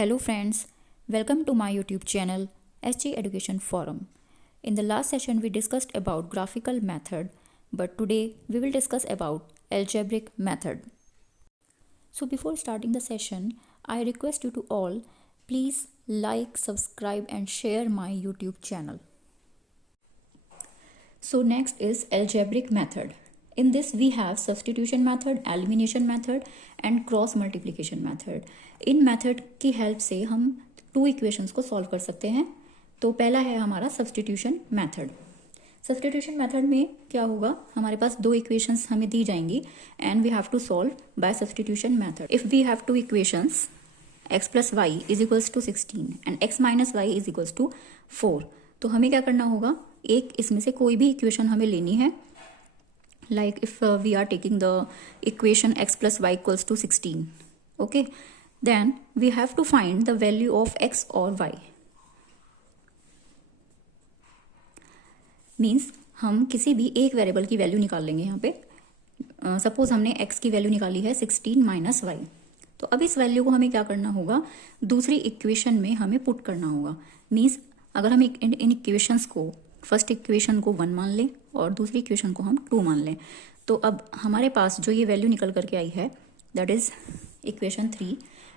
Hello friends, welcome to my YouTube channel SG Education Forum. In the last session we discussed about graphical method, but today we will discuss about algebraic method. So before starting the session, I request you to all please like, subscribe and share my YouTube channel. So next is algebraic method. In this we have substitution method, elimination method and cross multiplication method. In method की help से हम two equations को solve कर सकते हैं. तो पहला है हमारा सब्सटीट्यूशन मेथड. सब्सटीट्यूशन मेथड में क्या होगा, हमारे पास दो इक्वेशंस हमें दी जाएंगी and we have to solve by substitution method. If we have two equations x plus y is equals to 16 and x minus y is equals to 4, तो हमें क्या करना होगा, एक इसमें से कोई भी इक्वेशन हमें लेनी है. Like if we are taking the equation x plus y equals to 16, okay, then we have to find the value of x or y. Means हम किसी भी एक वेरिएबल की वैल्यू निकाल लेंगे. यहाँ पे सपोज हमने x की वैल्यू निकाली है 16 माइनस वाई. तो अब इस वैल्यू को हमें क्या करना होगा, दूसरी इक्वेशन में हमें पुट करना होगा. मीन्स अगर हम इन इक्वेशंस को फर्स्ट इक्वेशन को 1 मान लें और दूसरी इक्वेशन को हम 2 मान लें, तो अब हमारे पास जो ये वैल्यू निकल करके आई है that is equation 3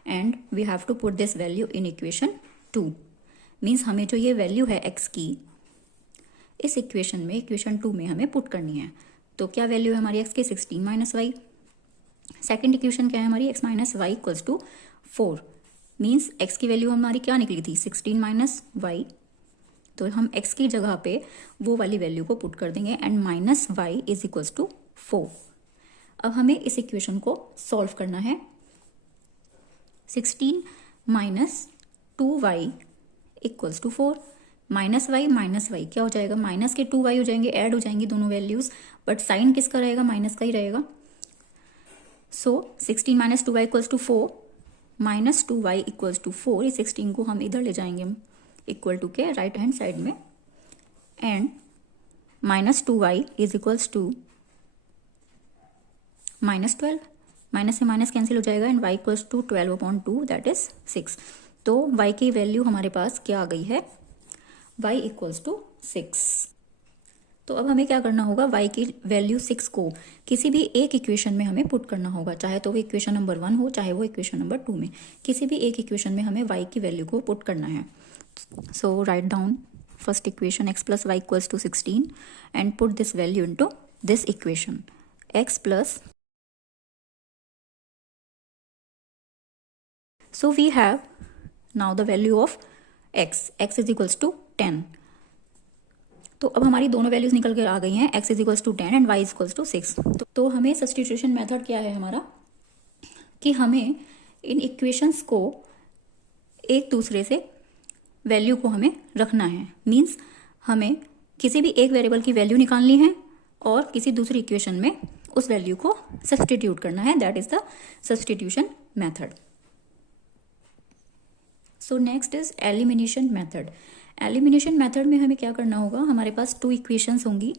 and we have to put this value in equation 2. Means हमें जो ये वैल्यू है x की इस इक्वेशन में इक्वेशन 2 में हमें पुट करनी है. तो क्या वैल्यू है हमारी x की, 16 माइनस वाई. सेकेंड इक्वेशन क्या है हमारी, x minus y equals to 4. Means x की वैल्यू हमारी क्या निकली थी, 16 माइनस वाई. तो हम x की जगह पे वो वाली वैल्यू को पुट कर देंगे and minus y is equals to 4. अब हमें इस इक्वेशन को सॉल्व करना है. 16 minus 2y equals to 4. Minus y क्या हो जाएगा, माइनस के 2y हो जाएंगे, ऐड हो जाएंगी दोनों वैल्यूज, बट साइन किसका रहेगा, माइनस का ही रहेगा. So 16 minus 2y equals to 4, minus 2y equals to 4. इस 16 को हम इधर ले जाएंगे इक्वल टू के राइट हैंड साइड में and minus 2y is equals to minus 12. Minus से माइनस कैंसिल हो जाएगा and y equals to 12/2 that is 6. तो y की वैल्यू हमारे पास क्या आ गई है, y इक्वल्स टू 6. तो अब हमें क्या करना होगा, y की वैल्यू 6 को किसी भी एक इक्वेशन में हमें पुट करना होगा, चाहे तो वो इक्वेशन नंबर 1 हो चाहे वो इक्वेशन नंबर 2 में, किसी भी एक इक्वेशन में हमें y की वैल्यू को पुट करना है. So write down first equation x plus y equals to 16 and put this value into this equation. X plus, so we have now the value of x is equals to 10. तो अब हमारी दोनों values निकल कर आ गई हैं, x is equals to 10 and y is equals to 6. तो हमें सब्स्टिट्यूशन मेथड क्या है हमारा, कि हमें इन इक्वेशंस को एक दूसरे से वैल्यू को हमें रखना है. मीन्स हमें किसी भी एक वेरिएबल की वैल्यू निकालनी है और किसी दूसरी इक्वेशन में उस वैल्यू को सब्स्टिट्यूट करना है. That is the substitution method. So next is elimination method. Elimination method में हमें क्या करना होगा, हमारे पास 2 इक्वेशंस होंगी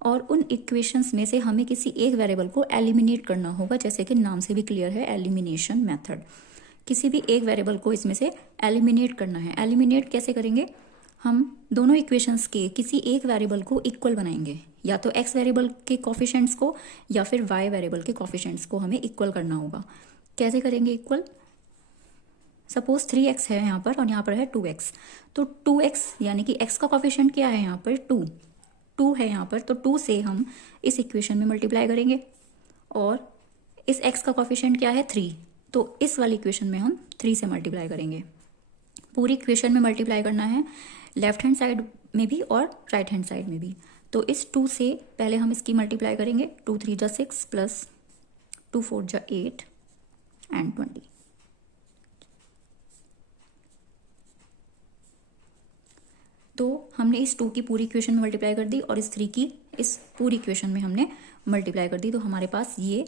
और उन इक्वेशंस में से हमें किसी एक वेरिएबल को एलिमिनेट करना होगा, जैसे कि नाम से भी क्लियर है एलिमिनेशन मेथड. किसी भी एक वेरिएबल को इसमें से एलिमिनेट करना है. एलिमिनेट कैसे करेंगे, हम दोनों इक्वेशंस के किसी एक वेरिएबल को इक्वल बनाएंगे, या तो x वेरिएबल के कोफिशिएंट्स को या फिर y वेरिएबल के कोफिशिएंट्स को हमें इक्वल करना होगा. कैसे करेंगे इक्वल, सपोज 3x है यहाँ पर और यहाँ पर है 2x. तो 2x यानी कि x का कोफिशिएंट क्या है यहाँ पर, 2 है यहाँ पर, तो 2 से हम इस इक्वेशन में मल्टीप्लाई करेंगे और इस x का कोफिशिएंट क्या है 3, तो इस वाली इक्वेशन में हम 3 से मल्टीप्लाई करेंगे. पूरी इक्वेशन में मल्टीप्लाई करना है, लेफ्ट हैंड साइड में भी और राइट हैंड साइड में भी. तो इस 2 से पहले हम इसकी मल्टीप्लाई करेंगे, 2 3 जा 6 प्लस 2 4 जा 8 एंड 20. तो हमने इस 2 की पूरी इक्वेशन में मल्टीप्लाई कर दी और इस 3 की इस पूरी इक्वेशन में हमने मल्टीप्लाई कर दी. तो हमारे पास ये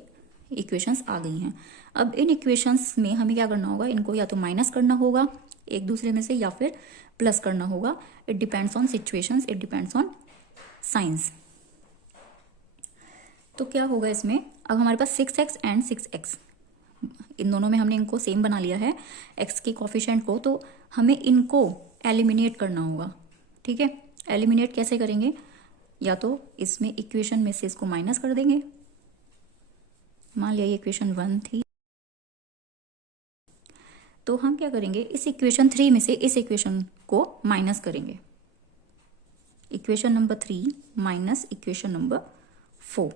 इक्वेशंस आ गई हैं. अब इन इक्वेशंस में हमें क्या करना होगा, इनको या तो माइनस करना होगा एक दूसरे में से या फिर प्लस करना होगा. It depends on situations, it depends on science. तो क्या होगा इसमें, अब हमारे पास 6x एंड 6x इन दोनों में हमने इनको सेम बना लिया है एक्स के कॉफिशेंट को, तो हमें इनको एलिमिनेट करना होगा। ठीक है, एलिमिनेट कैसे करेंगे, या तो इसमें इक्वेशन में से इसको माइनस कर देंगे, मान लिया ये इक्वेशन 1 थी, तो हम क्या करेंगे इस इक्वेशन 3 में से इस इक्वेशन को माइनस करेंगे, equation number 3 minus equation number 4।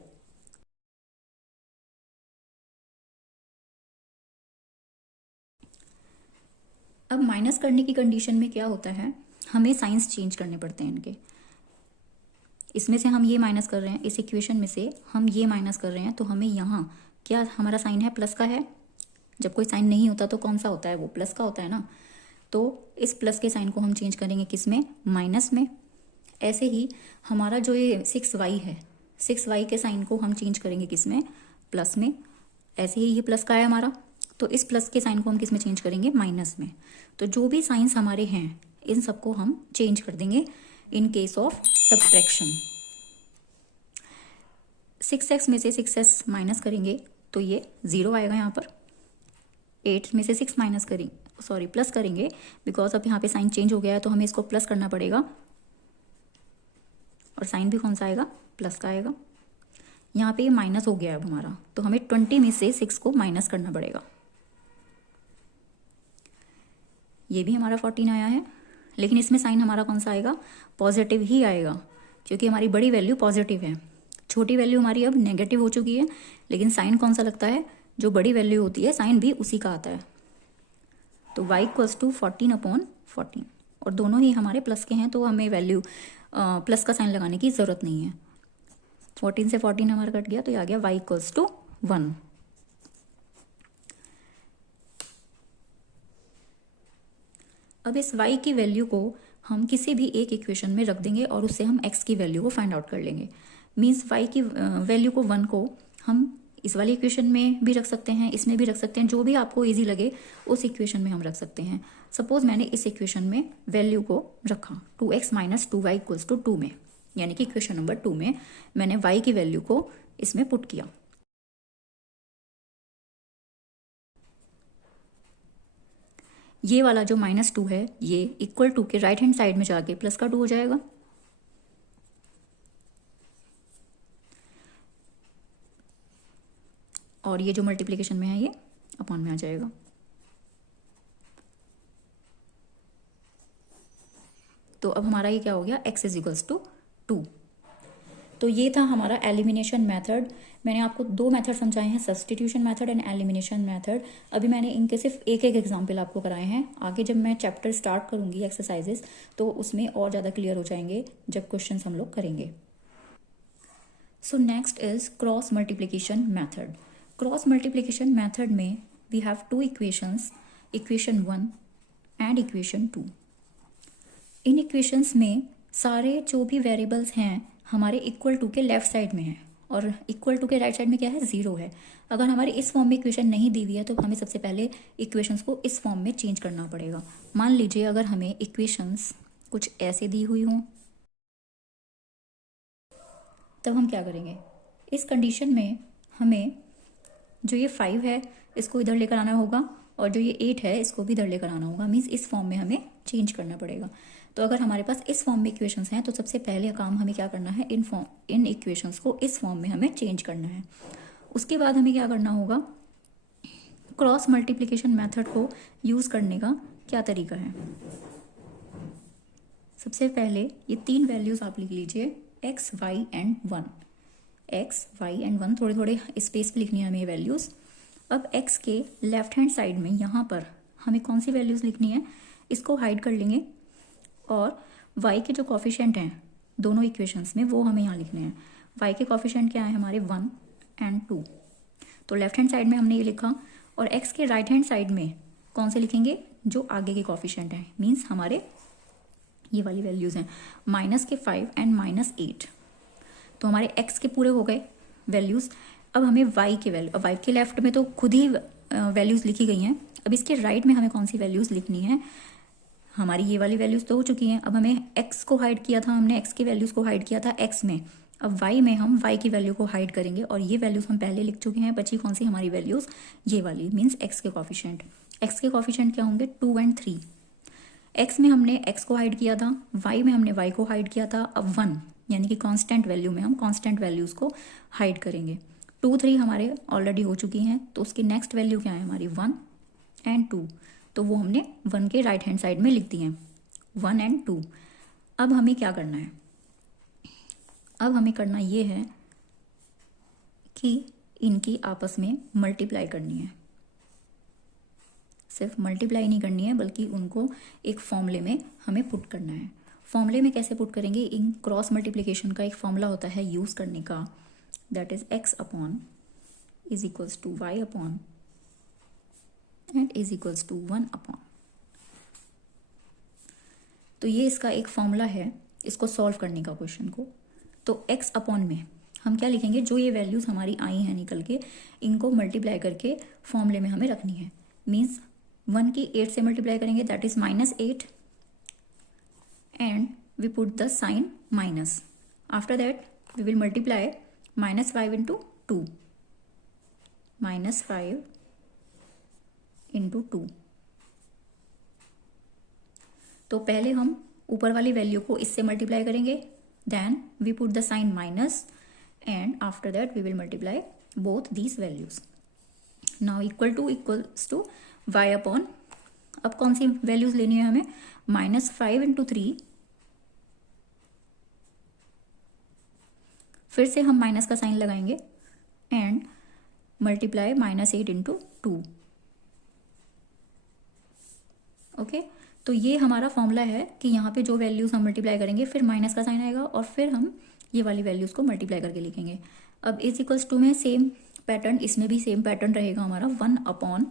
अब माइनस करने की कंडीशन में क्या होता है, हमें साइंस चेंज करने पड़ते हैं इनके। इसमें से हम ये माइनस कर रहे हैं, इस इक्वेशन में से हम ये माइनस कर रहे हैं, तो हमें यहाँ क्या हमारा साइन है, प्लस का है। जब कोई साइन नहीं होता तो कौन सा होता है, वो प्लस का होता है ना। तो इस प्लस के साइन को हम चेंज करेंगे किस में, माइनस में। ऐसे ही हमारा जो ये 6y है, 6y के साइन को हम चेंज करेंगे किस में, प्लस में। ऐसे ही ये प्लस का है हमारा, तो इस प्लस के साइन को हम किस में चेंज करेंगे, माइनस में। तो जो भी साइंस हमारे हैं इन सबको हम चेंज कर देंगे in case of subtraction. 6x में से 6s माइनस करेंगे तो ये 0 आएगा यहाँ पर। 8 में से 6 माइनस करेंगे, सॉरी प्लस करेंगे, बिकॉज अब यहाँ पे साइन चेंज हो गया है तो हमें इसको प्लस करना पड़ेगा, और साइन भी कौन सा आएगा, प्लस का आएगा। यहाँ पे ये माइनस हो गया है अब हमारा, तो हमें 20 में से 6 को माइनस करना पड़ेगा। ये भी हमारा 14 आया है, लेकिन इसमें साइन हमारा कौन सा आएगा, पॉजिटिव ही आएगा, क्योंकि हमारी बड़ी वैल्यू पॉजिटिव है, छोटी वैल्यू हमारी अब नेगेटिव हो चुकी है। लेकिन साइन कौन सा लगता है, जो बड़ी वैल्यू होती है साइन भी उसी का आता है। तो y इक्वल्स टू 14/14, और दोनों ही हमारे प्लस के हैं, तो हमें वैल्यू प्लस का साइन लगाने की ज़रूरत नहीं है। 14 से 14 हमारा कट गया, तो ये आ गया y इक्वल्स टू 1। अब इस y की वैल्यू को हम किसी भी एक इक्वेशन में रख देंगे और उससे हम x की वैल्यू को फाइंड आउट कर लेंगे। मीन्स y की वैल्यू को 1 को हम इस वाली इक्वेशन में भी रख सकते हैं, इसमें भी रख सकते हैं, जो भी आपको इजी लगे उस इक्वेशन में हम रख सकते हैं। सपोज मैंने इस इक्वेशन में वैल्यू को रखा 2x minus 2y equals to 2 में, यानी कि इक्वेशन नंबर 2 में मैंने y की वैल्यू को इसमें पुट किया। ये वाला जो -2 है ये इक्वल टू के राइट हैंड साइड में जाके प्लस का 2 हो जाएगा, और ये जो मल्टीप्लिकेशन में है ये अपॉन में आ जाएगा। तो अब हमारा ये क्या हो गया, x इज इक्वल्स टू 2। तो ये था हमारा एलिमिनेशन मेथड। मैंने आपको 2 मेथड समझाए हैं, substitution method and elimination method. अभी मैंने इनके सिर्फ एक एक एग्जाम्पल आपको कराए हैं। आगे जब मैं चैप्टर स्टार्ट करूंगी एक्सरसाइजेस, तो उसमें और ज़्यादा क्लियर हो जाएंगे जब क्वेश्चन हम लोग करेंगे। So next is cross multiplication method. Cross multiplication method में we have 2 equations, equation 1 and equation 2। इन इक्वेशंस में सारे जो भी वेरिएबल्स हैं हमारे इक्वल टू के लेफ्ट साइड में है, और इक्वल टू के राइट साइड में क्या है, 0 है। अगर हमारी इस फॉर्म में इक्वेशन नहीं दी हुई है तो हमें सबसे पहले इक्वेशंस को इस फॉर्म में चेंज करना पड़ेगा। मान लीजिए अगर हमें इक्वेशंस कुछ ऐसे दी हुई हों, तब हम क्या करेंगे, इस कंडीशन में हमें जो ये 5 है इसको इधर लेकर आना होगा, और जो ये 8 है इसको भी इधर लेकर आना होगा। मीन्स इस फॉर्म में हमें चेंज करना पड़ेगा। तो अगर हमारे पास इस फॉर्म में इक्वेशंस हैं तो सबसे पहले काम हमें क्या करना है, इन इक्वेशंस को इस फॉर्म में हमें चेंज करना है। उसके बाद हमें क्या करना होगा, क्रॉस मल्टीप्लिकेशन मेथड को यूज़ करने का क्या तरीका है। सबसे पहले ये 3 वैल्यूज आप लिख लीजिए, x, y and 1। x, y and 1 थोड़े थोड़े स्पेस पे लिखनी है हमें ये वैल्यूज़। अब x के लेफ्ट हैंड साइड में यहाँ पर हमें कौन सी वैल्यूज़ लिखनी है, इसको हाइड कर लेंगे, और y के जो कॉफिशेंट हैं दोनों इक्वेशंस में वो हमें यहाँ लिखने हैं। y के कॉफिशेंट क्या है हमारे, 1 एंड 2। तो लेफ्ट हैंड साइड में हमने ये लिखा, और x के राइट हैंड साइड में कौन से लिखेंगे, जो आगे के कॉफिशेंट हैं। मीन्स हमारे ये वाली वैल्यूज़ हैं, -5 एंड -8। तो हमारे x के पूरे हो गए वैल्यूज़। अब हमें y के वैल्यू, अब y के लेफ्ट में तो खुद ही वैल्यूज़ लिखी गई हैं, अब इसके राइट में हमें कौन सी वैल्यूज़ लिखनी है, हमारी ये वाली वैल्यूज़ तो हो चुकी हैं। अब हमें x को हाइड किया था, हमने x की वैल्यूज़ को हाइड किया था x में, अब y में हम y की वैल्यू को हाइड करेंगे और ये वैल्यूज हम पहले लिख चुके हैं। बची कौन सी हमारी वैल्यूज, ये वाली, मीन्स x के कॉफिशिएंट। x के कॉफिशिएंट क्या होंगे, 2 और 3। x में हमने x को हाइड किया था, y में हमने y को हाइड किया था। अब 1 यानी कि कांस्टेंट वैल्यू में हम कांस्टेंट वैल्यूज को हाइड करेंगे। 2, 3 हमारे ऑलरेडी हो चुकी हैं, तो उसकी नेक्स्ट वैल्यू क्या है हमारी, 1 और 2, तो वो हमने 1 के राइट हैंड साइड में लिख दी हैं, 1 और 2। अब हमें क्या करना है, अब हमें करना ये है कि इनकी आपस में मल्टीप्लाई करनी है। सिर्फ मल्टीप्लाई नहीं करनी है बल्कि उनको एक फॉर्मूले में हमें पुट करना है। फॉर्मूले में कैसे पुट करेंगे, इन क्रॉस मल्टीप्लिकेशन का एक फॉर्मूला होता है यूज़ करने का, that is x upon is equals to y upon and is equals to 1 upon. तो ये इसका एक फॉर्मूला है इसको सॉल्व करने का क्वेश्चन को। तो x अपॉन में हम क्या लिखेंगे, जो ये वैल्यूज हमारी आई हैं निकल के, इनको मल्टीप्लाई करके फॉर्मूले में हमें रखनी है। मीन्स 1 की 8 से मल्टीप्लाई करेंगे, that is -8 and we put the sign minus. After that we will multiply -5 into 2, -5 into 2। तो पहले हम ऊपर वाली वैल्यू को इससे मल्टीप्लाई करेंगे, then we put the sign minus and after that we will multiply both these values. Now equals to y upon, अब कौन सी वैल्यूज लेनी है हमें, -5 इंटू 3, फिर से हम माइनस का साइन लगाएंगे एंड मल्टीप्लाई -8 इंटू 2। ओके, तो ये हमारा फॉर्मूला है कि यहाँ पे जो वैल्यूज हम मल्टीप्लाई करेंगे फिर माइनस का साइन आएगा और फिर हम ये वाली वैल्यूज को मल्टीप्लाई करके लिखेंगे। अब इज इक्वल्स टू में सेम पैटर्न, इसमें भी सेम पैटर्न रहेगा हमारा, 1 अपॉन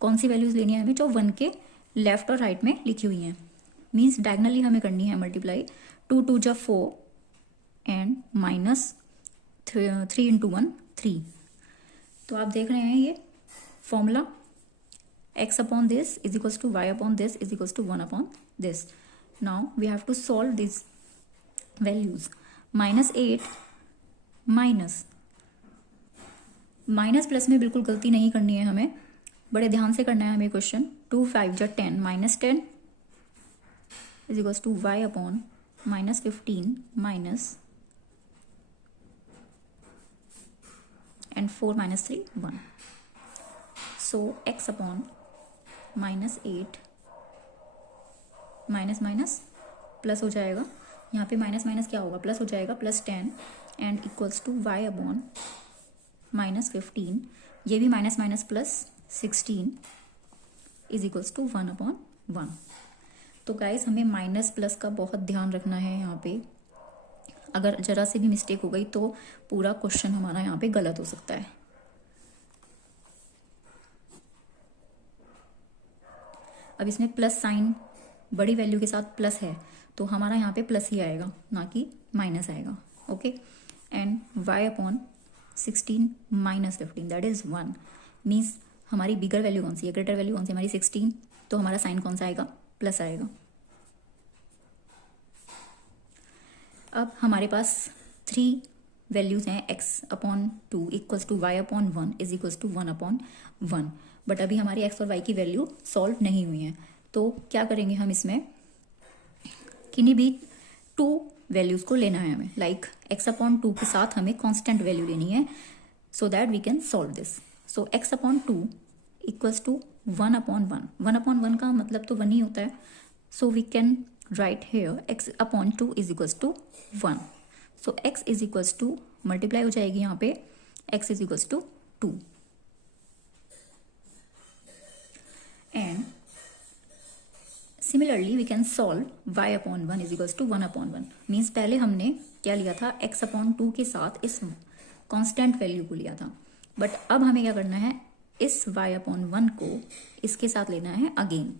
कौन सी वैल्यूज लेनी है हमें, जो 1 के लेफ्ट और राइट में लिखी हुई हैं। मीन्स डायगनली हमें करनी है मल्टीप्लाई, 2 2 जा 4 एंड -3 इंटू 1 3। तो आप देख रहे हैं ये formula, x upon this is equals to y upon this is equals to 1 upon this. Now we have to solve these values. -8 minus plus में बिल्कुल गलती नहीं करनी है हमें, बड़े ध्यान से करना है हमें क्वेश्चन। 2 5 जा 10, -10 is equals to y upon -15 minus and 4 -3 1. So x upon -8 minus minus plus हो जाएगा, यहाँ पे माइनस माइनस क्या होगा, प्लस हो जाएगा, +10 and equals to y upon -15, ये भी minus minus plus 16 is equals to 1 upon 1। तो गाइस हमें माइनस प्लस का बहुत ध्यान रखना है यहाँ पे, अगर जरा से भी मिस्टेक हो गई तो पूरा क्वेश्चन हमारा यहाँ पे गलत हो सकता है। अब इसमें प्लस साइन बड़ी वैल्यू के साथ प्लस है तो हमारा यहाँ पे प्लस ही आएगा, ना कि माइनस आएगा। Okay, and y upon 16 -15 that is 1। Means हमारी बिगर वैल्यू कौन सी है, ग्रेटर वैल्यू कौन सी हमारी 16, तो हमारा साइन कौन सा आएगा, प्लस आएगा। अब हमारे पास 3 वैल्यूज हैं, x upon 2 equals to y upon 1 is equals to 1 upon 1, but अभी हमारी x और y की वैल्यू सॉल्व नहीं हुई है। तो क्या करेंगे हम, इसमें किन्हीं भी 2 वैल्यूज को लेना है हमें, लाइक x अपॉन 2 के साथ हमें कांस्टेंट वैल्यू लेनी है so that we can solve this. So x upon 2 equals to 1 upon 1, 1 upon 1 का मतलब तो 1 ही होता है, so we can write here x upon 2 is equals to 1। So x is equals to, multiply हो जाएगी यहाँ पे, x is equals to 2 and similarly we can solve y upon 1 is equals to 1 upon 1। Means पहले हमने क्या लिया था, x upon 2 के साथ इस कांस्टेंट वैल्यू को लिया था, बट अब हमें क्या करना है, इस y अपॉन 1 को इसके साथ लेना है again.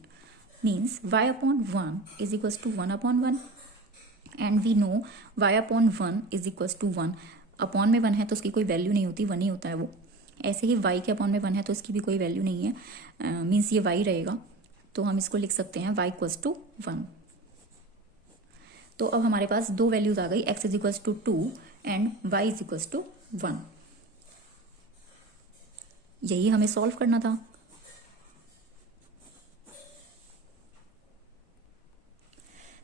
Means y upon 1 is equals to 1 upon 1 and we know y upon 1 is equals to 1। Upon में 1 है तो उसकी कोई वैल्यू नहीं होती, 1 ही होता है वो। ऐसे ही y के अपॉन में 1 है तो इसकी भी कोई वैल्यू नहीं है, मीन्स ये y रहेगा, तो हम इसको लिख सकते हैं y इक्वल्स टू 1। तो अब हमारे पास 2 वैल्यूज आ गई, x is equals to 2 and y is equals to 1। यही हमें सॉल्व करना था।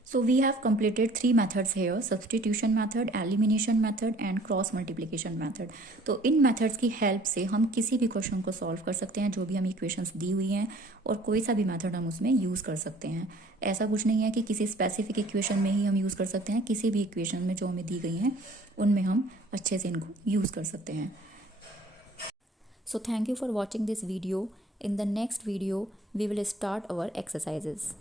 So we have completed 3 methods here: substitution method, elimination method and cross multiplication method। तो इन methods की हेल्प से हम किसी भी क्वेश्चन को सॉल्व कर सकते हैं जो भी हमें इक्वेशंस दी हुई हैं, और कोई सा भी मेथड हम उसमें यूज़ कर सकते हैं। ऐसा कुछ नहीं है कि किसी स्पेसिफिक इक्वेशन में ही हम यूज़ कर सकते हैं, किसी भी इक्वेशन में जो हमें दी गई हैं उनमें हम अच्छे से इनको यूज़ कर सकते हैं। So thank you for watching this video. In the next video we will start our exercises.